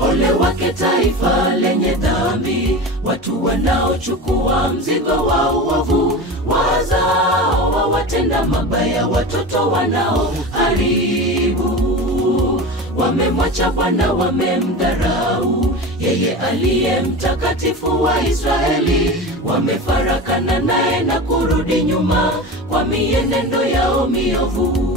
Ole wake taifa lenye dhambi, watu wanaochukua mzigo wa uovu, wazao wa watenda mabaya, watoto wanaoharibu. Wamemwacha Bwana, wamemdharau yeye aliye mtakatifu wa Israeli. Wamefarakana naye na kurudi nyuma kwa mienendo yao miovu.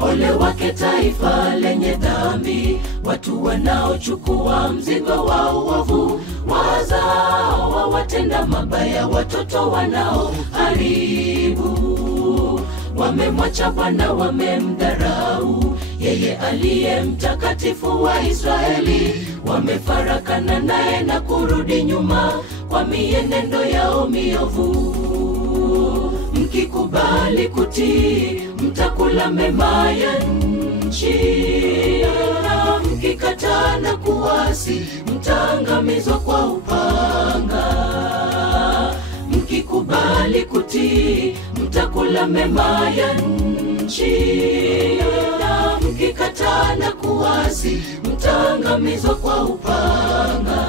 Ole wake taifa lenye dhambi, watu wanaochukua mzigo wa uovu, wazao wa watenda mabaya, watoto wanaoharibu. Wamemwacha Bwana, wamemdharau yeye aliye mtakatifu wa Israeli. Wamefarakana naye na kurudi nyuma kwa mienendo yao miovu. Mkikubali kutii, mtakula mema ya nchi. Mkikataa na kuasi, mtaangamizwa kwa upanga. Mkikubali kutii, mtakula mema ya nchi. Mkikataa na kuasi, mtaangamizwa kwa upanga.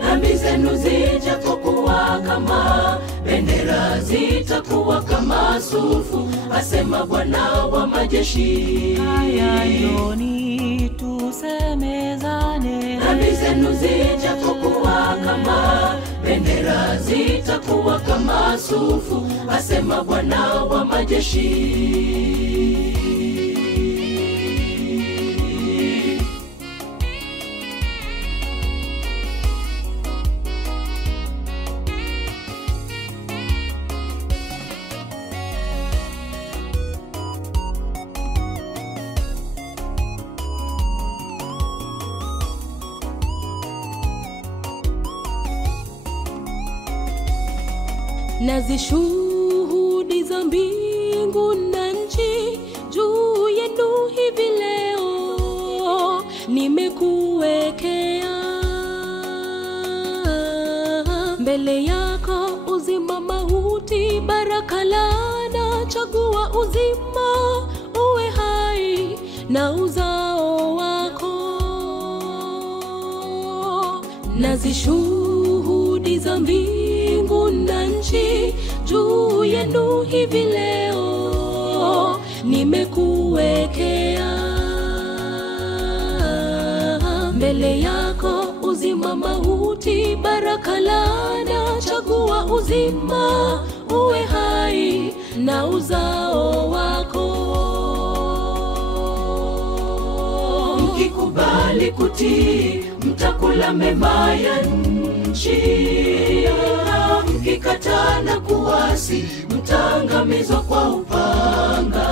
Dhambi zenu zijapokuwa kama bendera, zitakuwa kama sufu, asema Bwana wa majeshi. Ayayoni tusemezane. Dhambi zenu zijapokuwa kama bendera, zitakuwa kama sufu, asema Bwana wa majeshi. Nazishuhudi za mbingu na nchi juu yenu hivi leo, nimekuwekea mbele yako uzima, mauti, baraka, laana. Chagua uzima, uwe hai na uzao wako. Nazishuhudi za mbingu na nchi juu yenu hivi leo, nimekuwekea mbele yako uzima, mauti, baraka, laana. Chagua uzima, uwe hai na uzao wako. Mkikubali kutii, mtakula mema ya nchi. Mkikataa na kuasi, mtaangamizwa kwa upanga.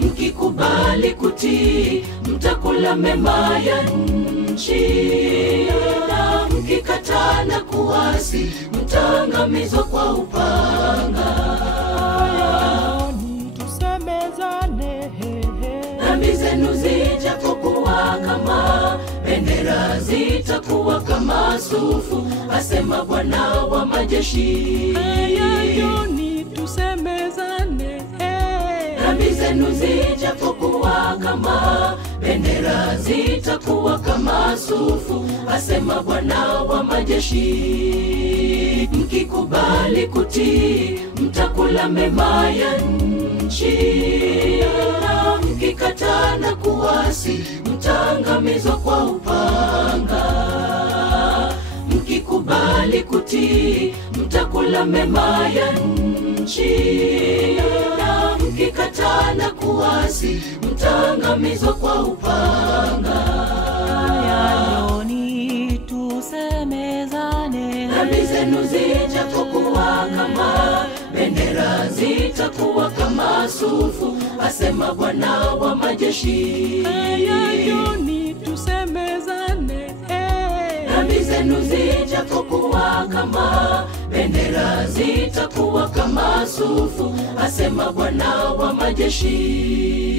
Mkikubali kutii, mtakula mema ya nchi. Mkikataa na kuasi, mtaangamizwa kwa upanga. Dhambi zenu zijapokuwa kama bendera, zitakuwa kama sufu, asema Bwana wa majeshi. Ayayoni tusemezane. Dhambi zenu zijapokuwa kama bendera, zitakuwa kama sufu, asema Bwana wa majeshi. Mkikubali kutii, mtakula mema ya nchi. Mkikataa na kuasi, mtaangamizwa kwa upanga. Mkikubali kutii, mtakula mema ya nchi. Mkikataa na kuasi, mtaangamizwa kwa upanga. Ayayoni tusemezane. Dhambi zenu zijapokuwa kama bendera, zitakuwa kama sufu, asema Bwana wa majeshi. Ayayoni tusemezane. Dhambi zenu zijapokuwa kama bendera, zitakuwa kama sufu, asema Bwana wa majeshi.